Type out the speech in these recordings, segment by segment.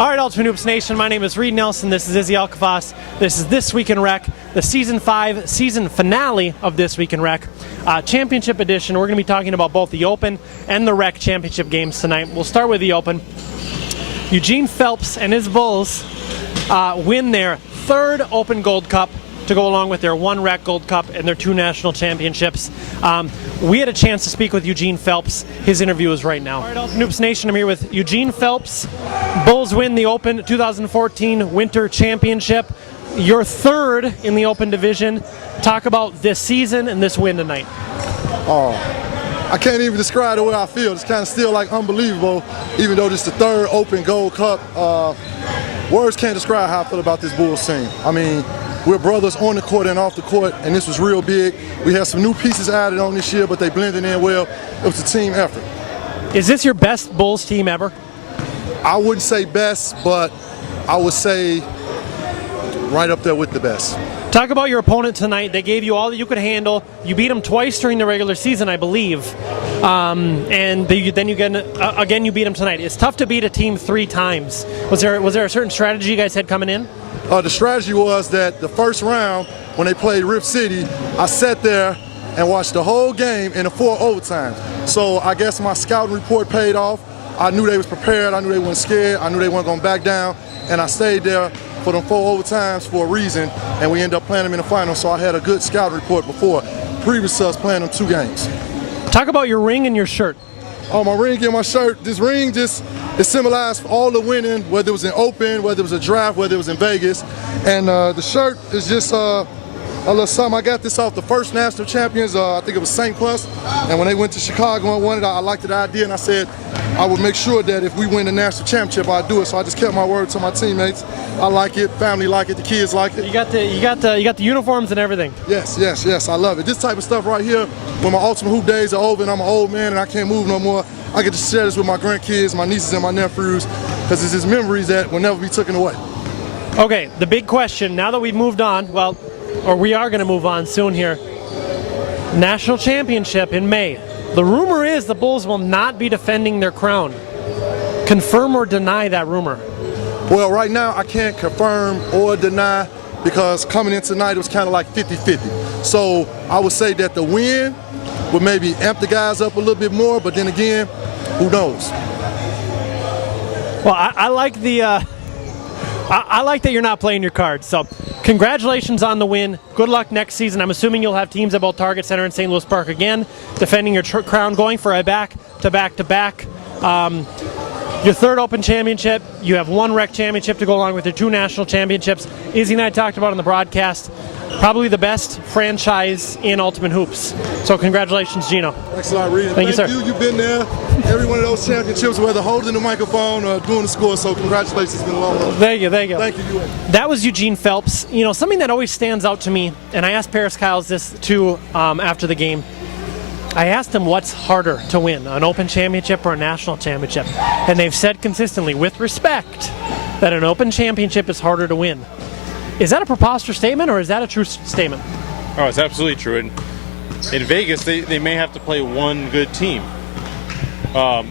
All right, Ultimate Hoops Nation, my name is Reid Nelson. This is Izzy Alcafas. This is This Week in Rec, the Season 5 season finale of This Week in Rec. Championship edition. We're going to be talking about both the Open and the Rec championship games tonight. We'll start with the Open. Eugene Phelps and his Bulls win their third Open Gold Cup to go along with their one Rec Gold Cup and their two national championships. We had a chance to speak with Eugene Phelps. His interview is right now. All right, Ultimate Hoops Nation, I'm here with Eugene Phelps. Bulls win the Open 2014 Winter Championship. Your third in the Open division. Talk about this season and this win tonight. Oh, I can't even describe the way I feel. It's kind of still like unbelievable, even though this is the third Open Gold Cup. Words can't describe how I feel about this Bulls team. I mean, we're brothers on the court and off the court, and this was real big. We had some new pieces added on this year, but they blended in well. It was a team effort. Is this your best Bulls team ever? I wouldn't say best, but I would say right up there with the best. Talk about your opponent tonight. They gave you all that you could handle. You beat them twice during the regular season, I believe. And then you beat them tonight. It's tough to beat a team 3 times. Was there a certain strategy you guys had coming in? The strategy was that the first round, when they played Rip City, I sat there and watched the whole game in the 4 overtimes. So I guess my scouting report paid off. I knew they was prepared. I knew they weren't scared. I knew they weren't going to back down. And I stayed there for them 4 overtimes for a reason, and we ended up playing them in the final. So I had a good scouting report before, previous to us playing them 2 games. Talk about your ring and your shirt. Oh, my ring and my shirt. This ring just, it symbolized all the winning, whether it was in Open, whether it was a draft, whether it was in Vegas. And the shirt is just a little something. I got this off the first national champions, I think it was St. Plus. And when they went to Chicago and won it, I liked the idea, and I said I would make sure that if we win the national championship, I'd do it. So I just kept my word to my teammates. I like it, family like it, the kids like it. You got the uniforms and everything. Yes, I love it. This type of stuff right here, when my Ultimate Hoop days are over and I'm an old man and I can't move no more, I get to share this with my grandkids, my nieces and my nephews, because it's just memories that will never be taken away. Okay, the big question, now that we've moved on, or we are going to move on soon here, national championship in May. The rumor is the Bulls will not be defending their crown. Confirm or deny that rumor? Well, right now I can't confirm or deny, because coming in tonight it was kind of like 50-50. So I would say that the win would maybe amp the guys up a little bit more, but then again, who knows? Well, I like I like that you're not playing your cards. So congratulations on the win. Good luck next season. I'm assuming you'll have teams at both Target Center and St. Louis Park again, defending your crown, going for a back-to-back-to-back. Your third Open championship. You have one Rec championship to go along with your 2 national championships. Izzy and I talked about on the broadcast. Probably the best franchise in Ultimate Hoops. So congratulations, Gino. Thanks a lot, Reid. Thank you, sir. You've been there. Every one of those championships, whether holding the microphone or doing the score. So congratulations. It's been a long run. Thank you. Thank you. That was Eugene Phelps. You know, something that always stands out to me, and I asked Paris Kyles this too after the game. I asked him what's harder to win, an Open championship or a national championship. And they've said consistently, with respect, that an Open championship is harder to win. Is that a preposterous statement, or is that a true statement? Oh, it's absolutely true. In Vegas, they may have to play one good team,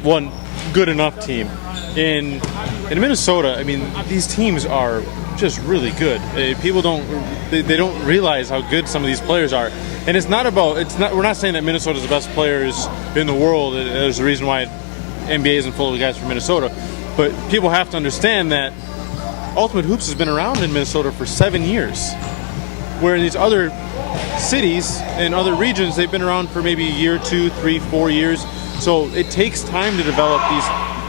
one good enough team. In Minnesota, I mean, these teams are just really good. People don't realize how good some of these players are. And we're not saying that Minnesota's the best players in the world. There's a reason why NBA isn't full of guys from Minnesota. But people have to understand that Ultimate Hoops has been around in Minnesota for 7 years, where in these other cities and other regions, they've been around for maybe a year, 2, 3, 4 years. So it takes time to develop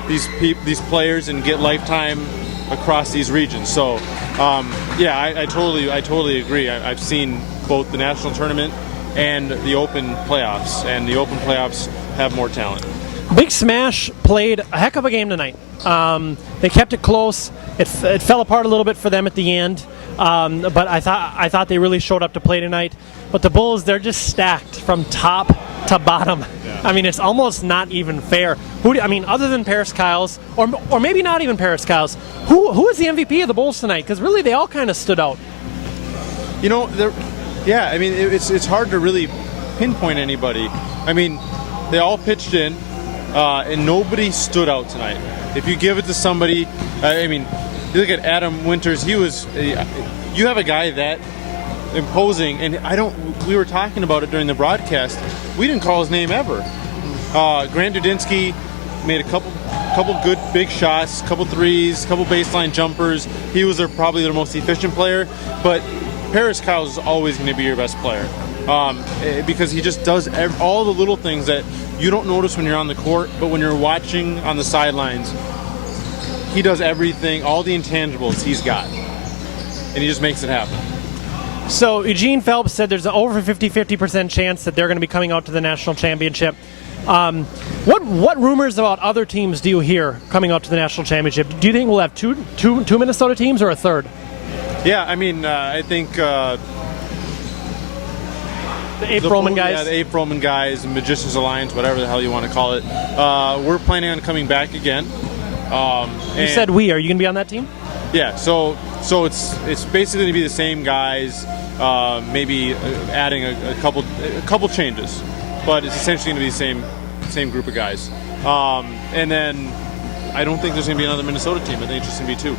these players and get lifetime across these regions. So I totally agree. I've seen both the national tournament and the Open playoffs, and the Open playoffs have more talent. Bigsmash played a heck of a game tonight. They kept it close. It fell apart a little bit for them at the end, but I thought they really showed up to play tonight. But the Bulls, they're just stacked from top to bottom. Yeah. I mean, it's almost not even fair. Other than Paris Kyles, or maybe not even Paris Kyles, who is the MVP of the Bulls tonight? Because really, they all kind of stood out. You know, it's hard to really pinpoint anybody. I mean, they all pitched in. and nobody stood out tonight. If you give it to somebody, I mean, you look at Adam Winters. You have a guy that imposing, and we were talking about it during the broadcast. We didn't call his name ever. Grant Dudinsky made a couple good big shots, couple threes, couple baseline jumpers. He was probably their most efficient player, but Paris Kyle is always going to be your best player because he just does all the little things that you don't notice when you're on the court, but when you're watching on the sidelines, he does everything, all the intangibles he's got, and he just makes it happen. So Eugene Phelps said there's an over 50% chance that they're going to be coming out to the national championship. What rumors about other teams do you hear coming out to the national championship? Do you think we'll have two Minnesota teams or a third? Yeah, I mean, I think the Ape Roman guys. Yeah, the Ape Roman guys, Magicians Alliance, whatever the hell you want to call it. We're planning on coming back again. You said we. Are you going to be on that team? Yeah, so it's basically going to be the same guys, maybe adding a couple changes, but it's essentially going to be the same group of guys. And then I don't think there's going to be another Minnesota team. I think it's just going to be two.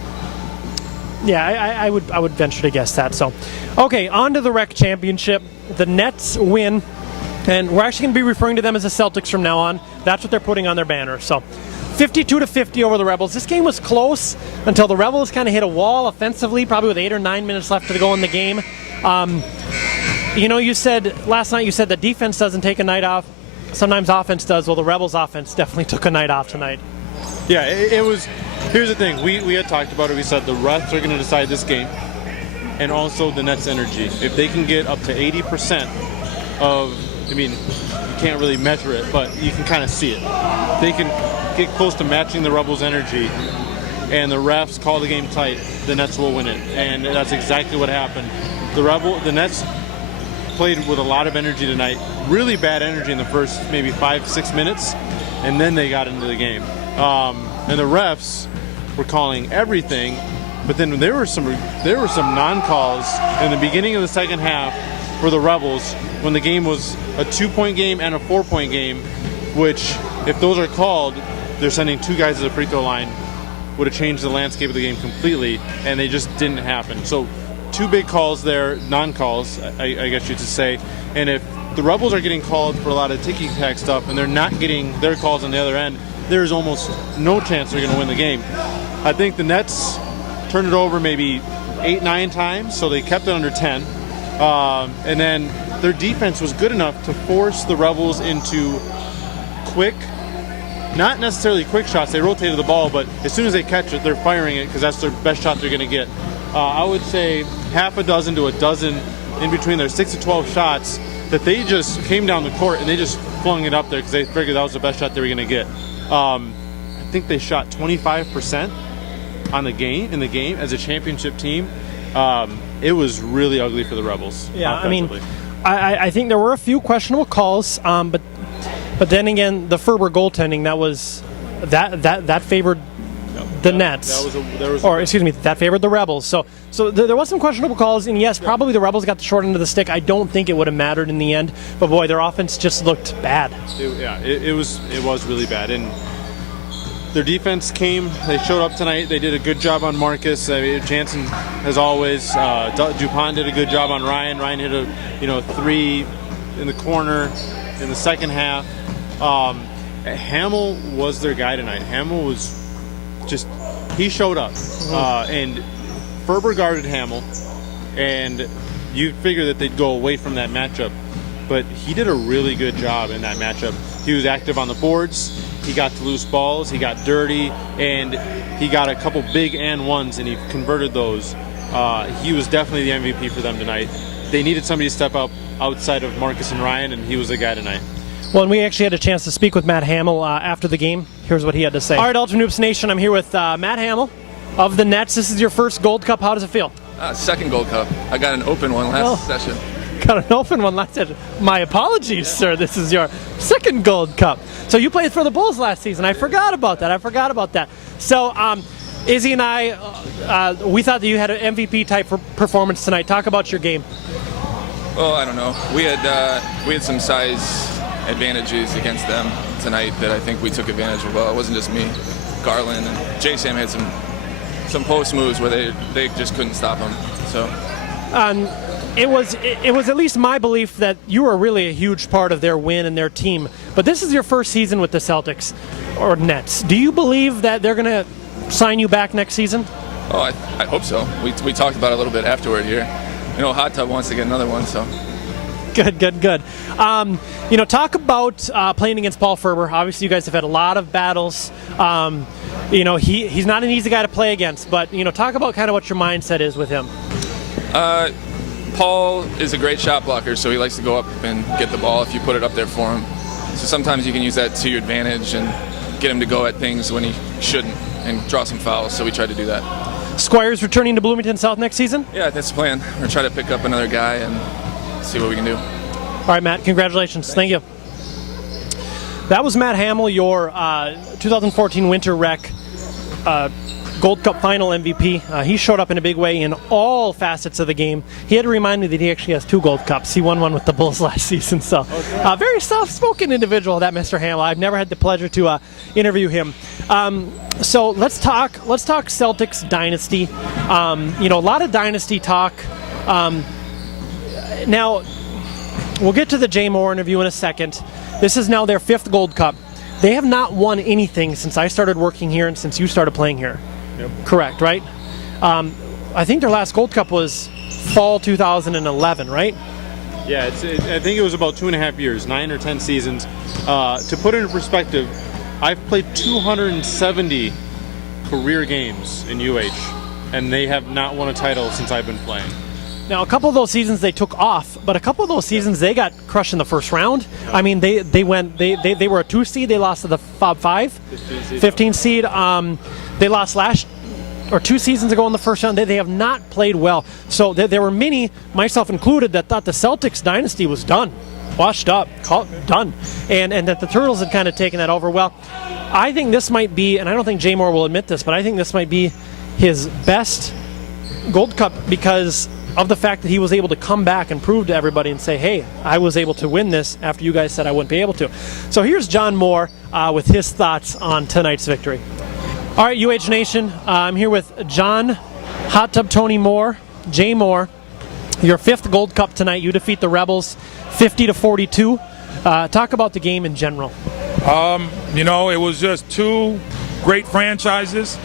Yeah, I would venture to guess that. So, okay, on to the Rec Championship. The Nets win, and we're actually going to be referring to them as the Celtics from now on. That's what they're putting on their banner. So, 52-50 over the Rebels. This game was close until the Rebels kind of hit a wall offensively, probably with 8 or 9 minutes left to go in the game. You said last night, that defense doesn't take a night off. Sometimes offense does. Well, the Rebels' offense definitely took a night off tonight. Yeah, it was. Here's the thing. We had talked about it. We said the refs are going to decide this game, and also the Nets' energy. If they can get up to 80% of, I mean, you can't really measure it, but you can kind of see it. They can get close to matching the Rebels' energy, and the refs call the game tight, the Nets will win it, and that's exactly what happened. The Nets played with a lot of energy tonight. Really bad energy in the first maybe 5-6 minutes, and then they got into the game. And the refs were calling everything, but then there were some non-calls in the beginning of the second half for the Rebels when the game was a 2-point game and a 4-point game, which if those are called, they're sending 2 guys to the free throw line, would have changed the landscape of the game completely, and they just didn't happen. So 2 big calls there, non-calls, I guess you could say, and if the Rebels are getting called for a lot of ticky-tack stuff and they're not getting their calls on the other end, there's almost no chance they're going to win the game. I think the Nets turned it over maybe 8-9 times, so they kept it under 10. And then their defense was good enough to force the Rebels into quick, not necessarily quick shots. They rotated the ball, but as soon as they catch it, they're firing it because that's their best shot they're going to get. I would say half a dozen to a dozen in between their 6 to 12 shots that they just came down the court and they just flung it up there because they figured that was the best shot they were going to get. I think they shot 25% in the game as a championship team. It was really ugly for the Rebels. Yeah, I mean, I think there were a few questionable calls, but then again, the Ferber goaltending that favored the Nets, that favored the Rebels. So there was some questionable calls, and yes, probably the Rebels got the short end of the stick. I don't think it would have mattered in the end, but boy, their offense just looked bad. It was really bad, and their defense came. They showed up tonight. They did a good job on Marcus. Jansen, as always. Dupont did a good job on Ryan. Ryan hit a 3 in the corner in the second half. Hamill was their guy tonight. Hamill was he showed up, and Ferber guarded Hamill, and you figure that they'd go away from that matchup, but he did a really good job in that matchup. He was active on the boards, he got to loose balls, he got dirty, and he got a couple big and ones, and he converted those. He was definitely the MVP for them tonight. They needed somebody to step up outside of Marcus and Ryan, and he was the guy tonight. Well, and we actually had a chance to speak with Matt Hamill after the game. Here's what he had to say. All right, Ultimate Hoops Nation, I'm here with Matt Hamill of the Nets. This is your first Gold Cup. How does it feel? Second Gold Cup. I got an open one last session. Got an open one last session. My apologies, sir. This is your second Gold Cup. So you played for the Bulls last season. I forgot about that. So Izzy and I, we thought that you had an MVP-type performance tonight. Talk about your game. Well, I don't know. We had some size advantages against them. tonight that I think we took advantage of well. It wasn't just me. Garland and J-Sam had some post moves where they just couldn't stop him. So it was at least my belief that you were really a huge part of their win and their team. But this is your first season with the Celtics or Nets. Do you believe that they're going to sign you back next season? Oh, I hope so. We talked about it a little bit afterward here. You know, Hot Tub wants to get another one, so. Good. Talk about playing against Paul Ferber. Obviously, you guys have had a lot of battles. He's not an easy guy to play against, but, talk about kind of what your mindset is with him. Paul is a great shot blocker, so he likes to go up and get the ball if you put it up there for him. So sometimes you can use that to your advantage and get him to go at things when he shouldn't and draw some fouls, so we try to do that. Squires returning to Bloomington South next season? Yeah, that's the plan. We're going to try to pick up another guy and see what we can do. All right, Matt, congratulations. Thank you. That was Matt Hamill, your 2014 Winter Rec Gold Cup Final MVP. He showed up in a big way in all facets of the game. He had to remind me that he actually has 2 Gold Cups. He won one with the Bulls last season. So, very soft-spoken individual, that Mr. Hamill. I've never had the pleasure to interview him. So let's talk Celtics dynasty. A lot of dynasty talk. Now, we'll get to the Jay Moore interview in a second. This is now their 5th Gold Cup. They have not won anything since I started working here and since you started playing here. Yep. Correct, right? I think their last Gold Cup was fall 2011, right? Yeah, I think it was about 2.5 years, 9 or 10 seasons. To put it in perspective, I've played 270 career games in UH, and they have not won a title since I've been playing. Now, a couple of those seasons they took off, but a couple of those seasons they got crushed in the first round. I mean, they were a 2 seed. They lost to the Fob 5, 15 seed. They lost 2 seasons ago in the first round. They have not played well. So there were many, myself included, that thought the Celtics dynasty was done, washed up, done, and that the Turtles had kind of taken that over. Well, I think this might be, and I don't think Jay Moore will admit this, but I think this might be his best Gold Cup because of the fact that he was able to come back and prove to everybody and say, hey, I was able to win this after you guys said I wouldn't be able to. So here's John Moore with his thoughts on tonight's victory. All right, UH Nation, I'm here with John Hot Tub Tony Moore, Jay Moore. Your 5th Gold Cup tonight. You defeat the Rebels 50-42. Talk about the game in general. It was just 2 great franchises.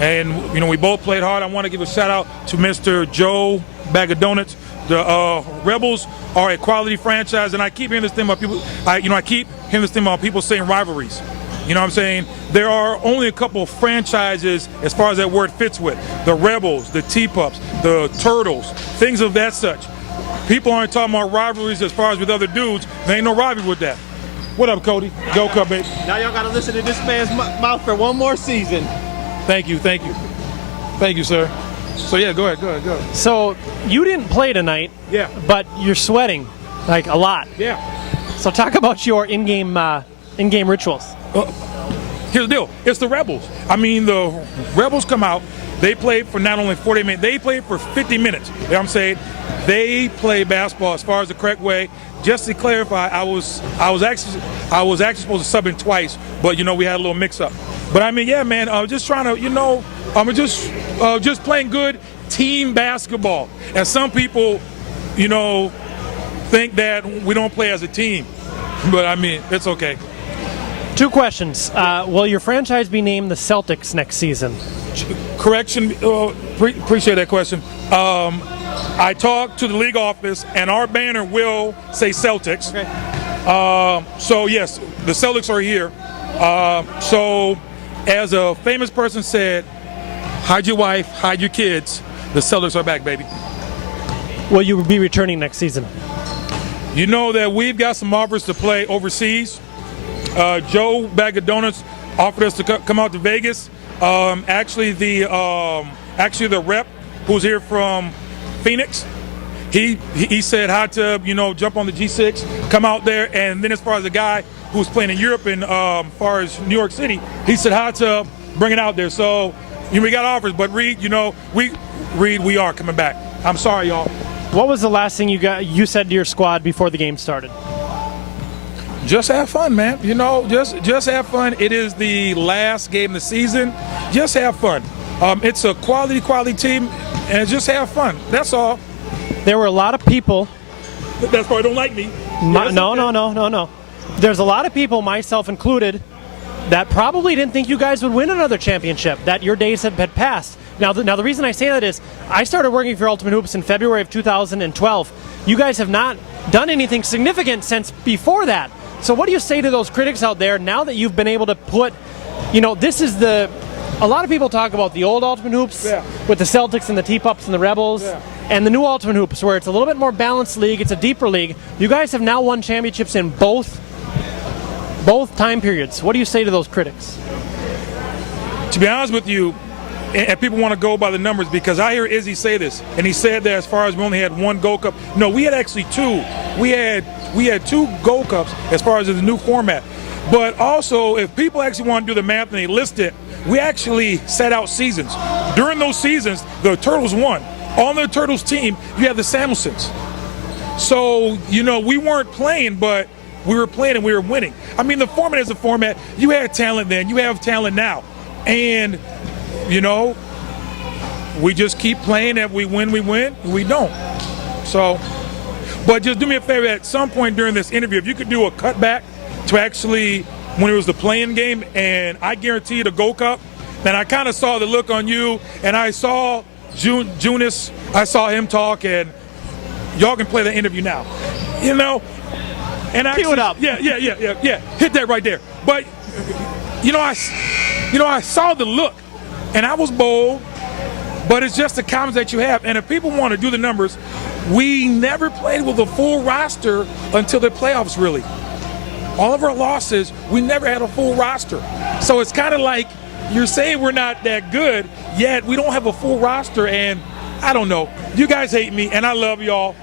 And, we both played hard. I want to give a shout-out to Mr. Joe Bag of Donuts. The Rebels are a quality franchise, and I keep hearing this thing about people. I keep hearing this thing about people saying rivalries. You know what I'm saying? There are only a couple of franchises as far as that word fits with. The Rebels, the T-Pups, the Turtles, things of that such. People aren't talking about rivalries as far as with other dudes. There ain't no rivalry with that. What up, Cody? Gold Cup, baby. Now y'all got to listen to this man's mouth for one more season. Thank you, sir. So yeah, go ahead. So you didn't play tonight, yeah, but you're sweating like a lot. Yeah. So talk about your in-game rituals. Here's the deal. It's the Rebels. I mean, the Rebels come out. They play for not only 40 minutes. They play for 50 minutes. You know what I'm saying? They play basketball as far as the correct way. Just to clarify, I was actually supposed to sub in twice, but we had a little mix-up. But I mean, yeah, man, just trying to, I'm just playing good team basketball. And some people, think that we don't play as a team. But I mean, it's okay. 2 questions. Will your franchise be named the Celtics next season? Correction. Appreciate that question. I talked to the league office, and our banner will say Celtics. Okay. So yes, the Celtics are here. So, as a famous person said, hide your wife, hide your kids. The Celtics are back, baby. Will you be returning next season? You know that we've got some offers to play overseas. Joe Bag of Donuts offered us to come out to Vegas. Actually, the rep who's here from Phoenix, he said how to jump on the G6, come out there, and then as far as the guy who's playing in Europe and far as New York City, he said how to bring it out there. So we got offers, but Reid, we are coming back. I'm sorry, y'all. What was the last thing you said to your squad before the game started? Just have fun, man. You know, just have fun. It is the last game of the season. Just have fun. It's a quality team, and just have fun. That's all. There were a lot of people. That's why I don't like me. No. There's a lot of people, myself included, that probably didn't think you guys would win another championship, that your days had passed. Now the reason I say that is I started working for Ultimate Hoops in February of 2012. You guys have not done anything significant since before that. So what do you say to those critics out there now that you've been able to put, this is a lot of people talk about the old Ultimate Hoops with the Celtics and the T-Pups and the Rebels and the new Ultimate Hoops where it's a little bit more balanced league, it's a deeper league. You guys have now won championships in both time periods. What do you say to those critics? To be honest with you, and people want to go by the numbers because I hear Izzy say this, and he said that as far as we only had one Gold Cup. No, we had actually two. We had two Gold Cups as far as the new format. But also, if people actually want to do the math and they list it, we actually set out seasons. During those seasons, the Turtles won. On the Turtles team, you have the Samuelsons. So, we weren't playing, but we were playing and we were winning. I mean, the format is a format. You had talent then. You have talent now. And, we just keep playing. If we win, we don't. So, but just do me a favor, at some point during this interview, if you could do a cutback to actually when it was the playing game, and I guarantee you the Gold Cup, and I kind of saw the look on you, and I saw Junis, I saw him talk, and y'all can play the interview now. And actually, cue it up. Yeah. Hit that right there. But I saw the look, and I was bold. But it's just the comments that you have. And if people want to do the numbers, we never played with a full roster until the playoffs, really. All of our losses, we never had a full roster. So it's kind of like you're saying we're not that good, yet we don't have a full roster. And I don't know. You guys hate me, and I love y'all.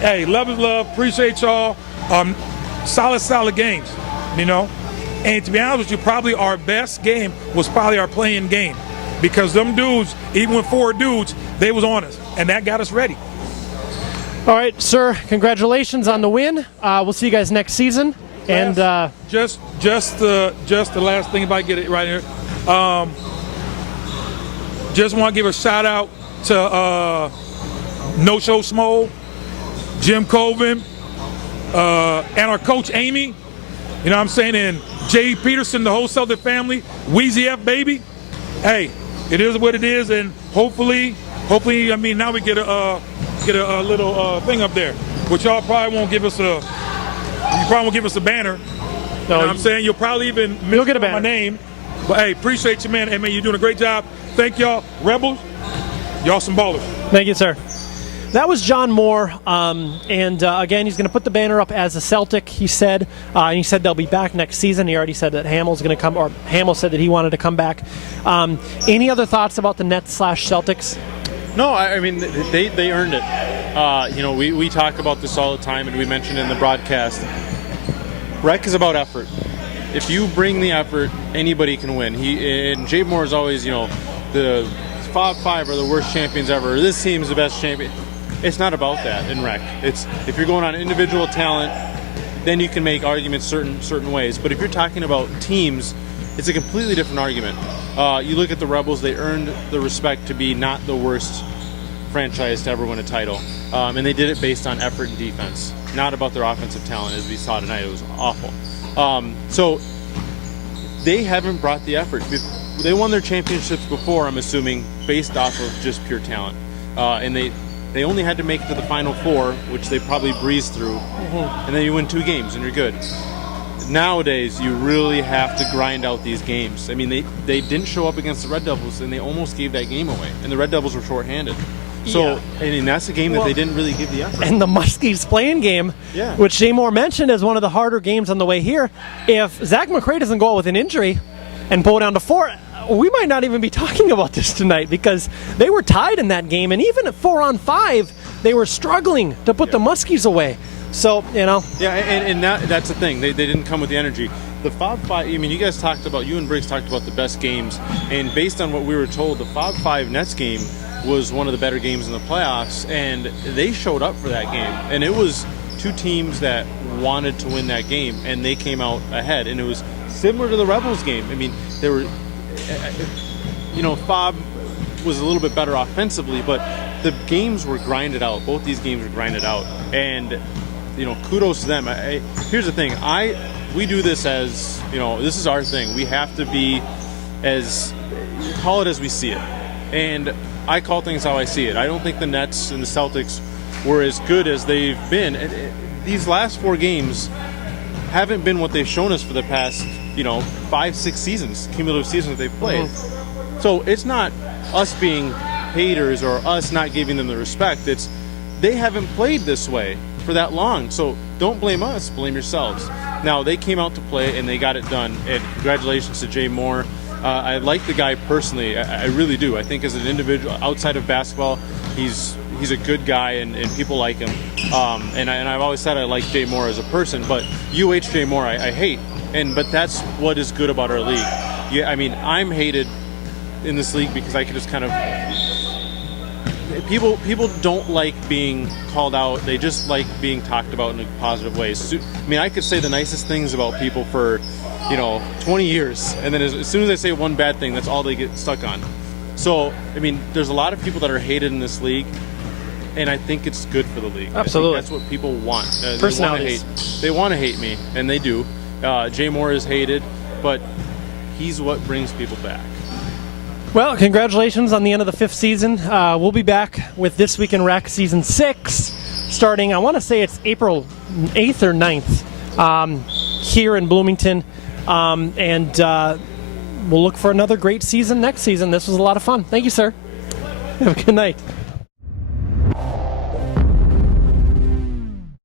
Hey, love is love. Appreciate y'all. Solid games, And to be honest with you, probably our best game was probably our playing game. Because them dudes, even with 4 dudes, they was on us, and that got us ready. All right, sir, congratulations on the win. We'll see you guys next season. And just the last thing, if I get it right here. Just want to give a shout out to No Show Smole, Jim Colvin, and our coach Amy. You know what I'm saying? And Jay Peterson, the whole Celtic family, Wheezy F baby. Hey, it is what it is, and hopefully, I mean, now we get a little thing up there, which y'all probably won't give us a. You probably won't give us a banner. No, you know what I'm saying? You'll probably even get a banner. My name. But hey, appreciate you, man. Hey, man, you're doing a great job. Thank y'all, Rebels. Y'all some ballers. Thank you, sir. That was John Moore, and again, he's going to put the banner up as a Celtic, he said. And he said they'll be back next season. He already said that Hamill's going to come, or Hamill said that he wanted to come back. Any other thoughts about the Nets/Celtics? No, I mean, they earned it. We talk about this all the time, and we mentioned in the broadcast. Rec is about effort. If you bring the effort, anybody can win. And Jay Moore is always, the Fab Five are the worst champions ever. This team is the best champion. It's not about that in rec. It's if you're going on individual talent, then you can make arguments certain ways. But if you're talking about teams, it's a completely different argument. You look at the Rebels; they earned the respect to be not the worst franchise to ever win a title, and they did it based on effort and defense, not about their offensive talent, as we saw tonight. It was awful. So they haven't brought the effort. They won their championships before, I'm assuming, based off of just pure talent, and they only had to make it to the Final Four, which they probably breezed through, and then you win 2 games and you're good. Nowadays, you really have to grind out these games. I mean, they didn't show up against the Red Devils, and they almost gave that game away, and the Red Devils were shorthanded. So, I mean, that's a game that they didn't really give the effort. And the Muskies playing game, which Jay Moore mentioned as one of the harder games on the way here, if Zach McRae doesn't go out with an injury and pull down to 4, we might not even be talking about this tonight because they were tied in that game, and even at 4-on-5, they were struggling to put the Muskies away. So, Yeah, and that's the thing. They didn't come with the energy. The Fab Five, I mean, you and Briggs talked about the best games, and based on what we were told, the Fab Five Nets game was one of the better games in the playoffs, and they showed up for that game. And it was 2 teams that wanted to win that game, and they came out ahead. And it was similar to the Rebels game. I mean, they were, Fob was a little bit better offensively, but the games were grinded out. Both these games were grinded out, and kudos to them. Here's the thing: we do this as this is our thing. We have to be call it as we see it, and I call things how I see it. I don't think the Nets and the Celtics were as good as they've been. These last 4 games haven't been what they've shown us for the past 5-6 seasons, cumulative seasons that they've played. So it's not us being haters or us not giving them the respect. It's they haven't played this way for that long. So don't blame us, blame yourselves. Now, they came out to play and they got it done, and congratulations to Jay Moore. I like the guy personally. I really do. I think as an individual outside of basketball, he's a good guy and people like him. And I've always said I like Jay Moore as a person, but Jay Moore I hate. But that's what is good about our league. Yeah, I mean, I'm hated in this league because I could just kind of people don't like being called out. They just like being talked about in a positive way. So, I mean, I could say the nicest things about people for 20 years, and then as soon as I say one bad thing, that's all they get stuck on. So, I mean, there's a lot of people that are hated in this league, and I think it's good for the league. Absolutely. I think that's what people want. Personalities. They want to hate me, and they do. Jay Moore is hated, but he's what brings people back. Well, congratulations on the end of the 5th season. We'll be back with This Week in Rec Season 6, starting, I want to say it's April 8th or 9th, here in Bloomington. And we'll look for another great season next season. This was a lot of fun. Thank you, sir. Have a good night.